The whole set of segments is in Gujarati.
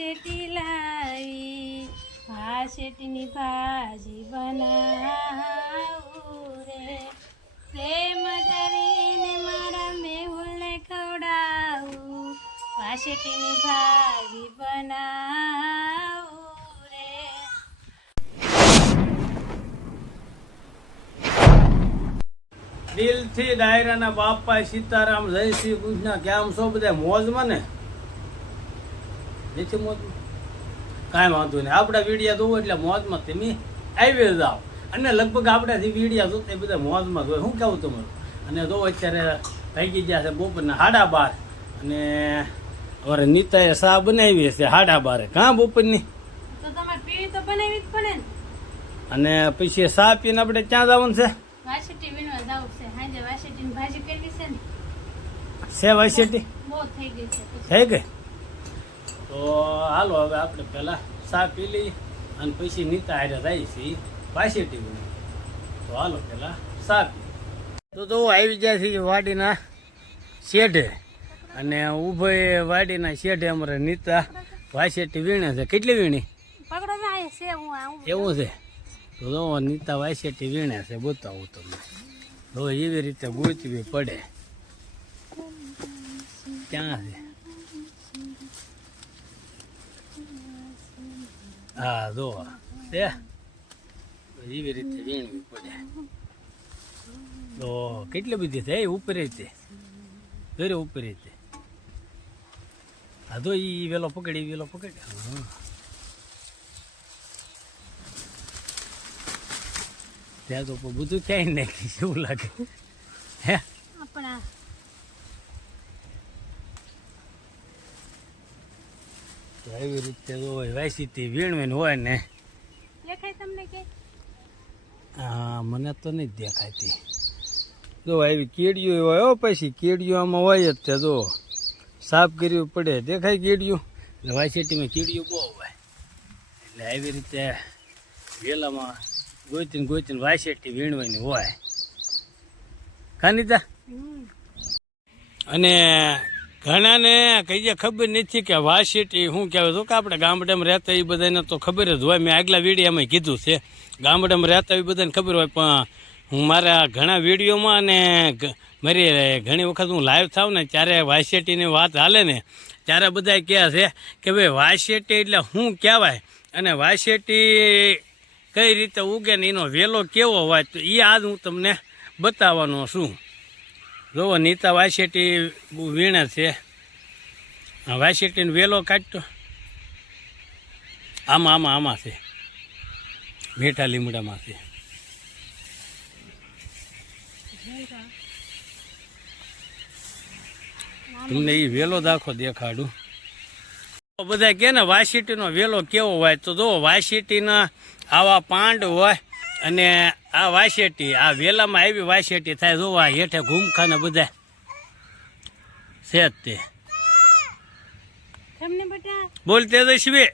વાસેટી લાવી વાસેટીની ભાજી બનાવું રે. પ્રેમ કરીને મારા મેહુલને ખવડાવું વાસેટીની ભાજી બનાવું રે. દિલથી ડાયરાના બાપા સીતારામ, જય કૃષ્ણ, કેમ છો બધા? મોજમાં ને? નથી મોજમાં કાંઈ વાંધો નહીં. આપણા વિડીયા જોવો એટલે મોજમાં તમે આવી જાઓ. અને લગભગ આપણા જે વિડીયા જોતા એ બધા મોજમાં જોઈએ શું કહેવું તમારું? અને જો અત્યારે ભાગી ગયા છે બપોરના સાડા બાર. અને અમારે નીતાએ સા બનાવી છે સાડા બારે? કાં બપોરની? અને પછી સા પીને આપણે ક્યાં જવાનું છે? વાસેટી છે. પછી થઈ ગઈ? તો હાલો હવે આપણે પહેલા ચા પી લઈ અને પછી નીતા હારે છીએ પાછી ટીવી તો હાલો પહેલાં ચા પી. તો તો આવી ગયા છે વાડીના શેઢે. અને ઊભો વાડીના શેઢે અમારે નીતા વાસેટી વીણે છે. કેટલી વીણી? એવું છે? તો જો નીતા વાસેટી વીણે છે બતાવું તમને. તો એવી રીતે ગોતવી પડે. ક્યાં છે? હા જો છે એવી રીતે વીણવી પડે. તો કેટલી બધી થાય એ ઉપર રીતે દોરે ઉપર રીતે હા તો ઈ વેલો પકડી વેલો પકડી. હા. ત્યાં તો બધું ક્યાંય નાખી એવું લાગે? હે? આપણા તો એવી રીતે હોય વાયસીથી વીણવીન હોય ને. દેખાય તમને કે? હા મને તો નહીં દેખાતી. જો આવી કેડિયું હોય પછી કેડિયું આમાં હોય જ તે જો. સાફ કરવું પડે. દેખાય કેડિયું એટલે વાયસીટીમાં કેડિયું બહુ હોય. એટલે આવી રીતે વેલામાં ગોતીને ગોતીને વાયસેટી વીણવાની હોય. કાનિતા અને ઘણાને કહીએ ખબર નથી કે વાસીટી શું કહેવાય. તો કે આપણે ગામડામાં રહેતા એ બધાને તો ખબર જ હોય. મેં આગલા વિડીયામાં કીધું છે. ગામડામાં રહેતા એ બધાને ખબર હોય. પણ હું મારા ઘણા વિડીયોમાં અને મારી ઘણી વખત હું લાઈવ થાઉં ને ત્યારે વાસેટીની વાત હાલે ને, ત્યારે બધા કહે છે કે ભાઈ વાસેટી એટલે શું કહેવાય? અને વાસેટી કઈ રીતે ઉગે ને એનો વેલો કેવો હોય તો એ આજ હું તમને બતાવવાનો છું. જોવો નીતા વાસેટી વીણે છે. વાસેટીનો વેલો કાઢતો. આમાં આમાં આમાં છે. મીઠા લીમડામાં છે. તમને એ વેલો દાખો દેખાડું. બધા કે ને, વાસીટીનો વેલો કેવો હોય? તો જો, વાસીટીના આવા પાંડ હોય અને આ વાસેટી આ વેલામાં આવી વાસેટી થાય જોવા હેઠે ઘૂમખાને બધા. છે જ તે તમને બેટા? બોલ તેજસ્વી.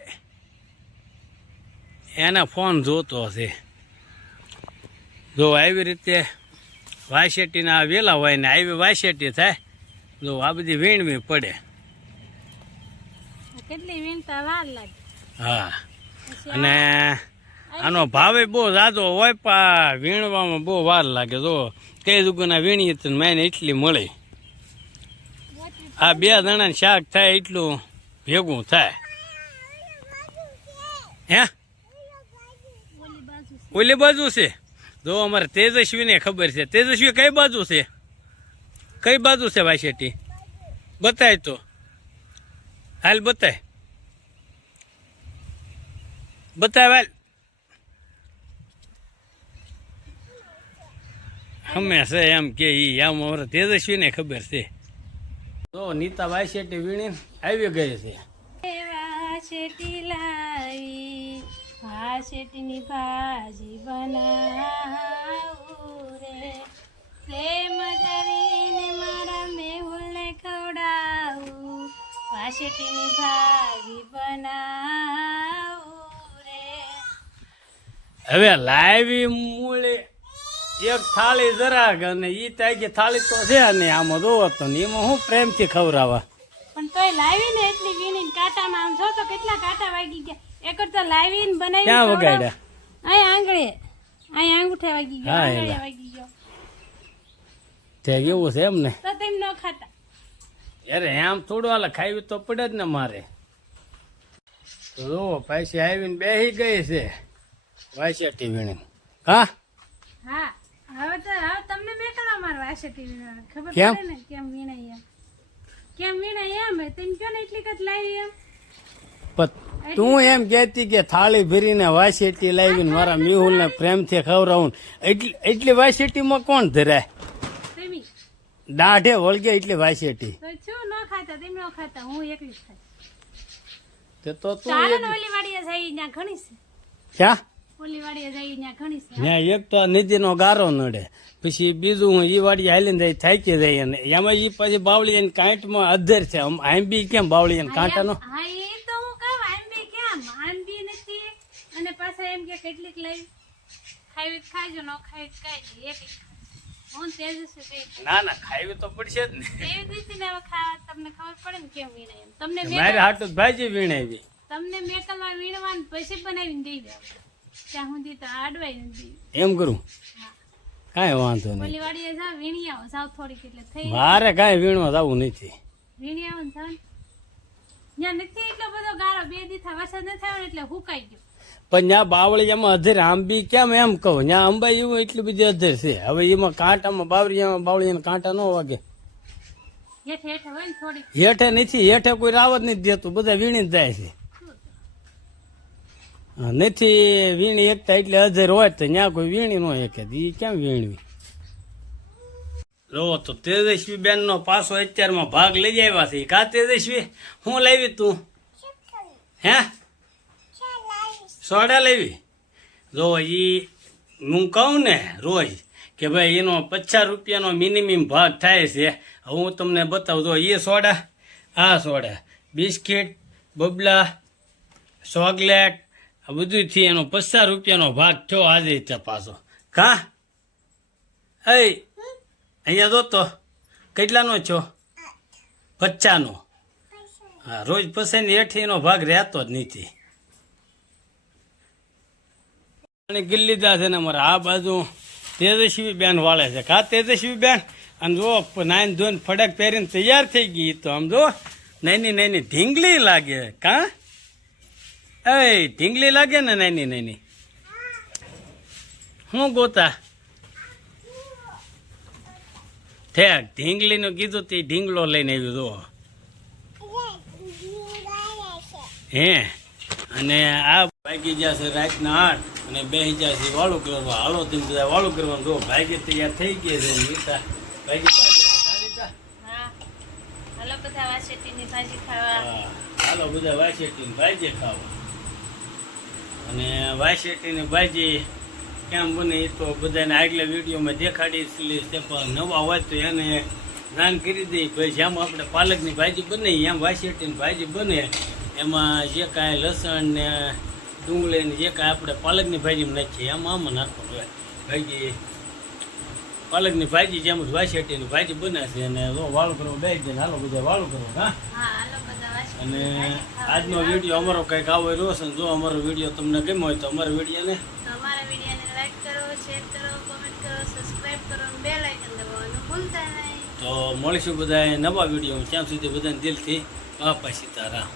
એના ફોન જોતો હશે જો આવી રીતે વાસેટીના આ વેલા હોય ને આવી વાસેટી થાય જો આ બધી વીણવી પડે. કેટલી વીણતા વાર લાગે. હા. અને આનો ભાવે બહુ જાજો હોય, પણ વીણવામાં બહુ વાર લાગે. જો, કઈ દુકાના વીણીએ તો મેને એટલી મળે. આ બે જણા શાક થાય એટલું ભેગું થાય. હે? ઓલી બાજુ છે. જો, અમારે તેજસ્વીને ખબર છે. તેજસ્વી કઈ બાજુ છે? કઈ બાજુ છે વાસેટી બતાય તો. હાલ બતાય. બતાય, હાલ. છે એમ કે એ આમ અમારે તેજસ્વીને ખબર છે. તો નીતા શેટી વીણી આવી ગઈ છે. વાસેટી લાવી વાસેટીની ભાજી બનાવું રે. પ્રેમ કરીને મારા મેહુલને ખવડાવું વાસેટીની ભાજી બનાવું રે. હવે લાવી મૂળે એક થાળી જરાક અને ઈ તાકી થાળી તો છે ને આમાં જોવો તો ને એમાં હું પ્રેમથી ખવડાવવા પણ તોય લાવીને એટલી વીણીને કાંટામાં આમ જો તો કેટલા કાંટા વાગી ગયા. એક તો લાવીને બનાવી ક્યાં વગાડ્યા? અહીં આંગળે અહીં આંગૂઠે વાગી ગયો આંગળે વાગી ગયો. તે કેવું છે એમ ને તો તેમ ન ખાતા. અરે આમ થોડું હાલ ખાવી તો પડે જ ને મારે. તો જો પાછી આવીને બેસી ગઈ છે. વાસેટી વીણી હા હા હવે તો હવે તમને મેકલા મારવા હશે ટીવી ખબર પડે ને કેમ વીણાય કેમ વીણાય એમ? તેમ કયો ને એટલી કદ લાવી એમ? તું એમ કેતી કે થાળી ભરીને વાસેટી લાવીને મારા મેહુલને પ્રેમથી ખવડાવું એટલી એટલી વાસેટીમાં કોણ ધરાય દાઢે વળગે એટલી વાસેટી તો ન તે ત્યાં એક તો નિધિનો ગારો નડે. પછી બીજું હું ઈ વાડી હાલીને જાય થાકી જાય અને એમાં ઈ પછી બાવળી એને કાંટમાં અધર છે. આમ આમ કેમ બાવળી એને કાંટાનો? એ આંબી આંબી અને પાછા એમ કે કેટલીક લઈ. ખાવી ખાજો ન ખાવી ખાઈ ના ના ખાવી તો પડશે જ ને. તમને ખબર પડે ને કેમ વીણે તમને મારે મેકલ ભાજી વીણાવી. તમને મેકલમાં વીણવાનું પછી બનાવીને દઈ ત્યાં સુધી તો આડવાઈ નથી. એમ કરું? કાંઈ વાંધો નહીં. ઓલી વાડીએ જાવ વીણી આવો થોડીક એટલે થઈ મારે કાંઈ વીણવા જવું નથી. વીણી જાવ ત્યાં નથી એટલો બધો ગારો બે દીથા વરસાદ ન થયો એટલે હુકાઈ ગયો. પણ ત્યાં બાવળી એમાં અધર આંબી કેમ એમ કહું? ત્યાં અંબાઈ એવું એટલી બધી અધર છે. હવે એમાં કાંટામાં બાવળીયામાં બાવળીયાના કાંટા ન વાગે. હેઠે નથી હેઠે કોઈ રાવત નથી દેતું. બધા વીણી જ જાય છે. નથી, વીણી એકતા એટલે અધર હોય તો ત્યાં કોઈ વીણી ન એકે એ કેમ વીણવી? જો તો તેજસ્વી બેન નો પાછો અત્યારમાં ભાગ લઈ આવ્યા છે. કા તેજસ્વી? હું લાવી તું? હે? સોડા લેવી? જો, ઈ, હું કહું ને રોજ કે ભાઈ એનો પચાસ રૂપિયાનો મિનિમમ ભાગ થાય છે. હું તમને બતાવું, જો એ સોડા, આ સોડા, બિસ્કિટ, બબલા, ચોકલેટ આ બધુંથી એનો પચાસ રૂપિયાનો ભાગ થયો આજે ત્યાં પાછો. કા? એ અહીંયા જો તો કેટલાનો છો? પચાસનો હા, રોજ પસંદ હેઠી એનો ભાગ રહેતો જ નથી. અને ગિલ્લીદા છે ને અમારા, આ બાજુ તેજસ્વી બેન વાળે છે. કા તેજસ્વી બેન અને જો, નાઈન ધોઈને ફડક પહેરીને તૈયાર થઈ ગઈ તો આમ જો નાની નાની ઢીંગલી લાગે. કા? એ ઢીંગલી લાગે ને નાની નાની. હું ગોતા? ઠેક ઢીંગલીનું કીધું તે ઢીંગલો લઈને આવ્યું તો હે? અને આ ભાગી જશે રાતના આઠ અને બે જશે વાળું કરવા. હાલો તેમ બધા વાળું કરવાનું જો ભાગી તૈયાર થઈ ગયા છે નીતા. ભાગી હાલો બધા વાસેટીની ભાજી ખાવા. હાલો બધા વાસેટીની ભાજી ખાવા. અને વાસેટીની ભાજી કેમ બને એ તો બધાને આગલા વિડીયોમાં દેખાડી છે, પણ નવા હોય તો એને રાન કરી દઈએ ભાઈ, જેમ આપણે પાલકની ભાજી બને, એમ વાસેટીની ભાજી બને. એમાં જે કાંઈ લસણ ને ડુંગળી જે કાંઈ આપણે પાલકની ભાજીમાં નાખીએ, એમાં આમાં નાખવાનું હોય. ભાજી પાલકની ભાજી જેમ વાસેટીની ભાજી બને છે, અને વાળું કરવા બે હાલો, બધા વાળું કરો હા હા હાલો બધા વાસેટીની અને આજનો વીડિયો અમારો કંઈક આવો રહ્યો છે જો અમારો વીડિયો તમને ગમ્યો હોય તો અમારા વિડીયોને અમારા વિડીયોને લાઈક કરો શેર કરો કોમેન્ટ કરો સબસ્ક્રાઇબ કરો અને બેલ આઇકન દબાવવાનું ભૂલતા નહીં. તો મળીશું બધા નવા વીડિયો ત્યાં સુધી બધાને દિલથી બાપા સીતારામ.